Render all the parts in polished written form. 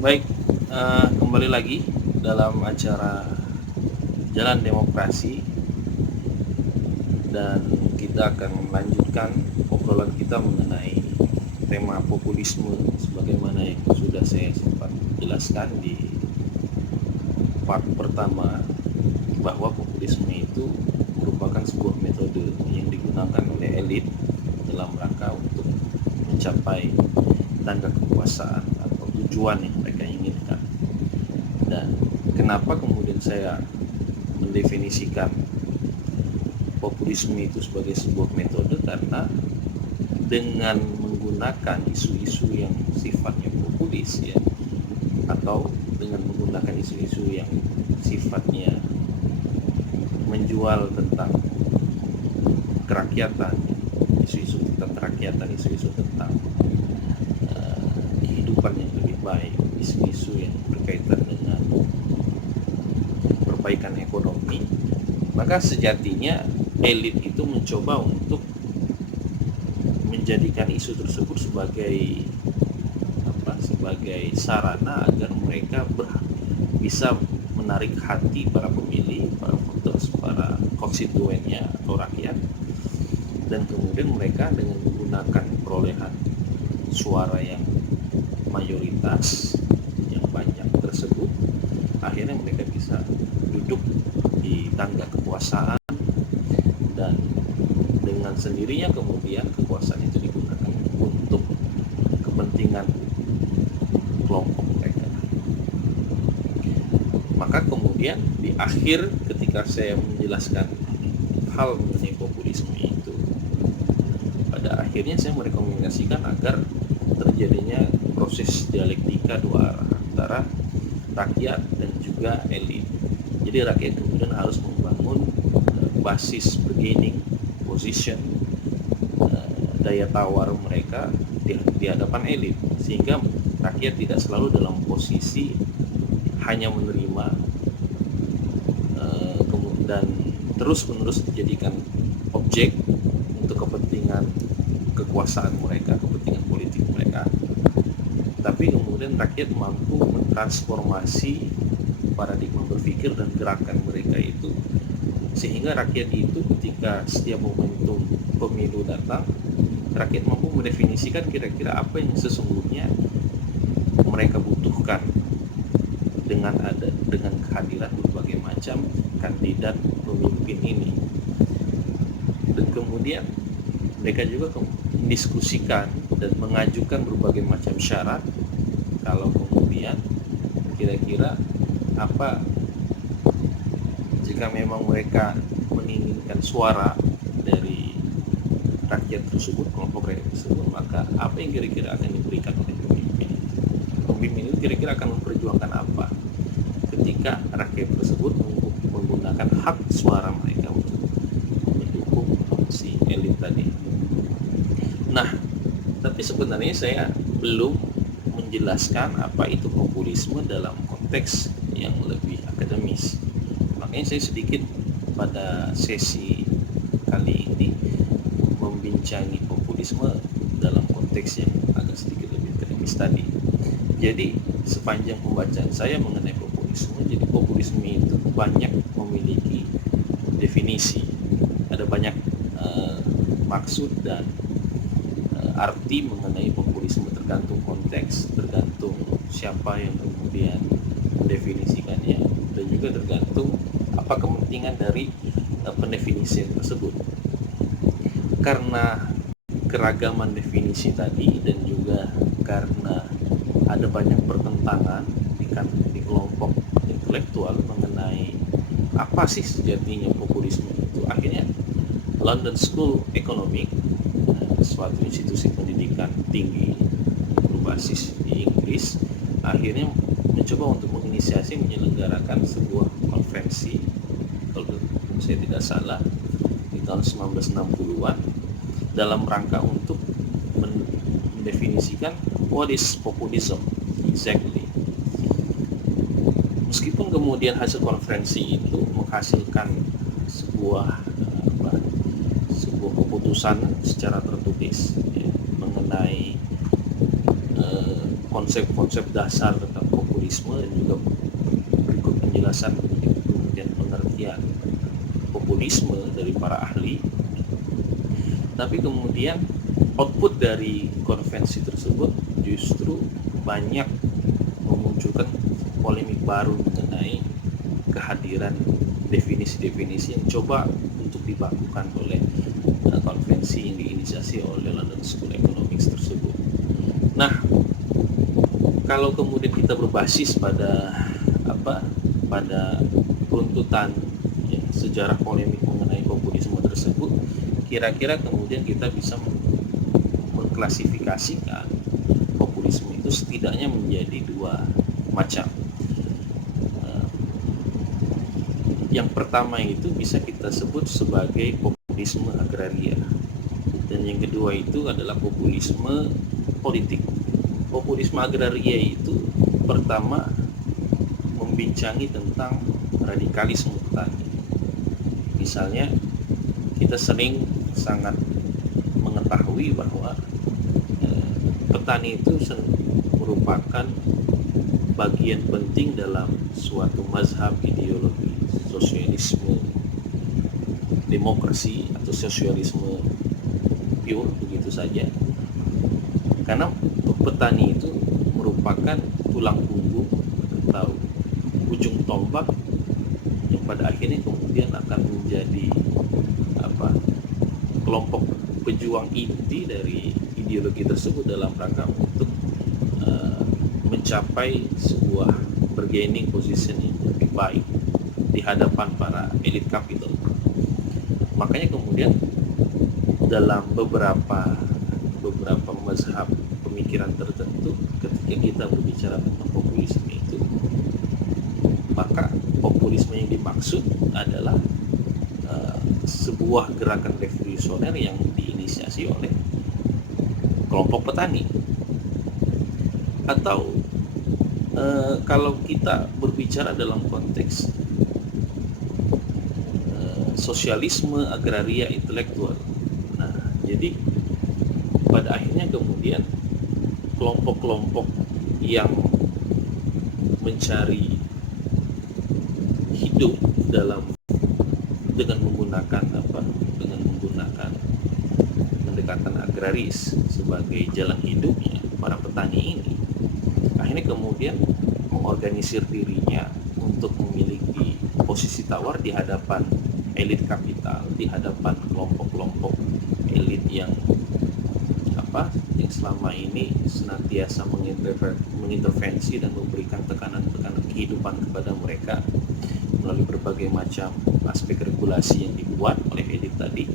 Baik, kembali lagi dalam acara Jalan Demokrasi, dan kita akan melanjutkan obrolan kita mengenai tema populisme sebagaimana yang sudah saya sempat jelaskan di part pertama, bahwa populisme itu merupakan sebuah metode yang digunakan oleh elit dalam rangka untuk mencapai tangga kekuasaan atau tujuan yang mereka inginkan. Dan kenapa kemudian saya mendefinisikan populisme itu sebagai sebuah metode? Karena dengan menggunakan isu-isu yang sifatnya populis, ya, atau dengan menggunakan isu-isu yang sifatnya menjual tentang kerakyatan, isu-isu tentang kerakyatan, isu-isu tentang kehidupan yang lebih baik, isu-isu yang berkaitan dengan perbaikan ekonomi, maka sejatinya elit itu mencoba untuk menjadikan isu tersebut sebagai sebagai sarana agar mereka bisa menarik hati para pemilih, para voters, para konstituennya atau rakyat, dan kemudian mereka dengan menggunakan perolehan suara yang mayoritas, yang banyak tersebut, akhirnya mereka bisa duduk di tangga kekuasaan, dan dengan sendirinya kemudian kekuasaan itu digunakan untuk kepentingan kelompok mereka. Maka kemudian di akhir, ketika saya menjelaskan hal mengenai populisme itu, pada akhirnya saya merekomendasikan agar terjadinya proses dialektika dua arah antara rakyat dan juga elit. Jadi rakyat kemudian harus membangun basis bargaining position, daya tawar mereka di hadapan elit, sehingga rakyat tidak selalu dalam posisi hanya menerima dan terus-menerus dijadikan objek untuk kepentingan kekuasaan mereka, kepentingan politik mereka, tapi kemudian rakyat mampu mentransformasi paradigma berpikir dan gerakan mereka itu, sehingga rakyat itu ketika setiap momentum pemilu datang, rakyat mampu mendefinisikan kira-kira apa yang sesungguhnya mereka butuhkan dengan kehadiran berbagai macam kandidat pemimpin ini. Dan kemudian mereka juga mendiskusikan dan mengajukan berbagai macam syarat, kalau kemudian kira-kira apa, jika memang mereka menginginkan suara dari rakyat tersebut, kelompok rakyat tersebut, maka apa yang kira-kira akan diberikan oleh pemimpin. Pemimpin itu kira-kira akan memperjuangkan apa ketika rakyat tersebut menggunakan hak suara mereka untuk mendukung si elit tadi. Nah, tapi sebenarnya saya belum menjelaskan apa itu populisme dalam konteks yang lebih akademis. Makanya saya sedikit pada sesi kali ini membincangi populisme dalam konteks yang agak sedikit lebih akademis tadi. Jadi sepanjang pembacaan saya mengenai populisme, jadi populisme itu banyak memiliki definisi, ada banyak maksud dan arti mengenai populisme, tergantung konteks, tergantung siapa yang kemudian mendefinisikannya, dan juga tergantung apa kepentingan dari pendefinisian tersebut. Karena keragaman definisi tadi, dan juga karena ada banyak pertentangan di kelompok intelektual mengenai apa sih sejatinya populisme itu, akhirnya London School Economics, suatu institusi pendidikan tinggi berbasis di Inggris, akhirnya mencoba untuk menginisiasi menyelenggarakan sebuah konferensi, kalau saya tidak salah di tahun 1960-an, dalam rangka untuk mendefinisikan what is populism exactly. Meskipun kemudian hasil konferensi itu menghasilkan sebuah keputusan secara tertulis, ya, mengenai konsep-konsep dasar tentang populisme dan juga berikut penjelasan kemudian pengertian populisme dari para ahli. Tapi kemudian output dari konvensi tersebut justru banyak memunculkan polemik baru mengenai kehadiran definisi-definisi yang coba untuk dibakukan oleh konvensi yang diinisiasi oleh London School of Economics tersebut. Nah, kalau kemudian kita berbasis pada pada runtutan ya, sejarah polemik mengenai populisme tersebut, kira-kira kemudian kita bisa mengklasifikasikan populisme itu setidaknya menjadi dua macam. Yang pertama itu bisa kita sebut sebagai populisme agraria, dan yang kedua itu adalah populisme politik. Populisme agraria itu pertama membincangi tentang radikalisme petani. Misalnya kita sering sangat mengetahui bahwa petani itu merupakan bagian penting dalam suatu mazhab ideologi sosialisme demokrasi atau sosialisme pure begitu saja, karena petani itu merupakan tulang punggung atau ujung tombak yang pada akhirnya kemudian akan menjadi kelompok pejuang inti dari ideologi tersebut dalam rangka untuk mencapai sebuah bargaining position yang lebih baik di hadapan para elit kapital. Makanya kemudian dalam beberapa mazhab pemikiran tertentu, ketika kita berbicara tentang populisme itu, maka populisme yang dimaksud adalah sebuah gerakan revolusioner yang diinisiasi oleh kelompok petani. Atau kalau kita berbicara dalam konteks sosialisme agraria intelektual, nah jadi pada akhirnya kemudian kelompok-kelompok yang mencari hidup dengan menggunakan pendekatan agraris sebagai jalan hidupnya para petani ini, akhirnya kemudian mengorganisir dirinya untuk memiliki posisi tawar di hadapan elit kapital, di hadapan kelompok-kelompok elit yang selama ini senantiasa mengintervensi dan memberikan tekanan-tekanan kehidupan kepada mereka melalui berbagai macam aspek regulasi yang dibuat oleh elit tadi.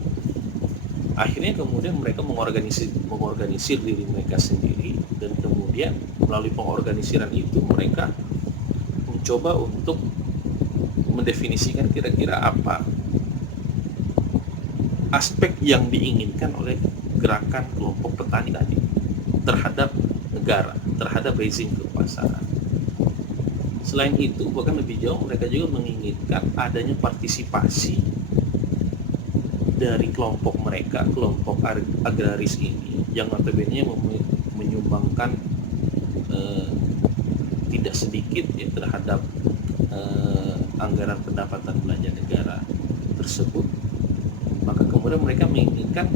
Akhirnya kemudian mereka mengorganisir diri mereka sendiri, dan kemudian melalui pengorganisiran itu mereka mencoba untuk mendefinisikan kira-kira apa aspek yang diinginkan oleh gerakan kelompok petani tadi terhadap negara, terhadap rezim kekuasaan. Selain itu, bahkan lebih jauh, mereka juga menginginkan adanya partisipasi dari kelompok mereka, kelompok agraris ini, yang notabene menyumbangkan tidak sedikit ya, terhadap anggaran pendapatan belanja negara tersebut. Maka kemudian mereka menginginkan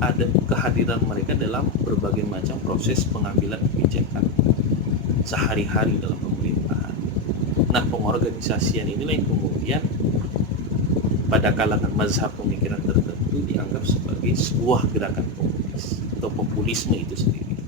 ada kehadiran mereka dalam berbagai macam proses pengambilan kebijakan sehari-hari dalam pemerintahan. Nah, pengorganisasian inilah yang kemudian pada kalangan mazhab pemikiran tertentu dianggap sebagai sebuah gerakan populis atau populisme itu sendiri.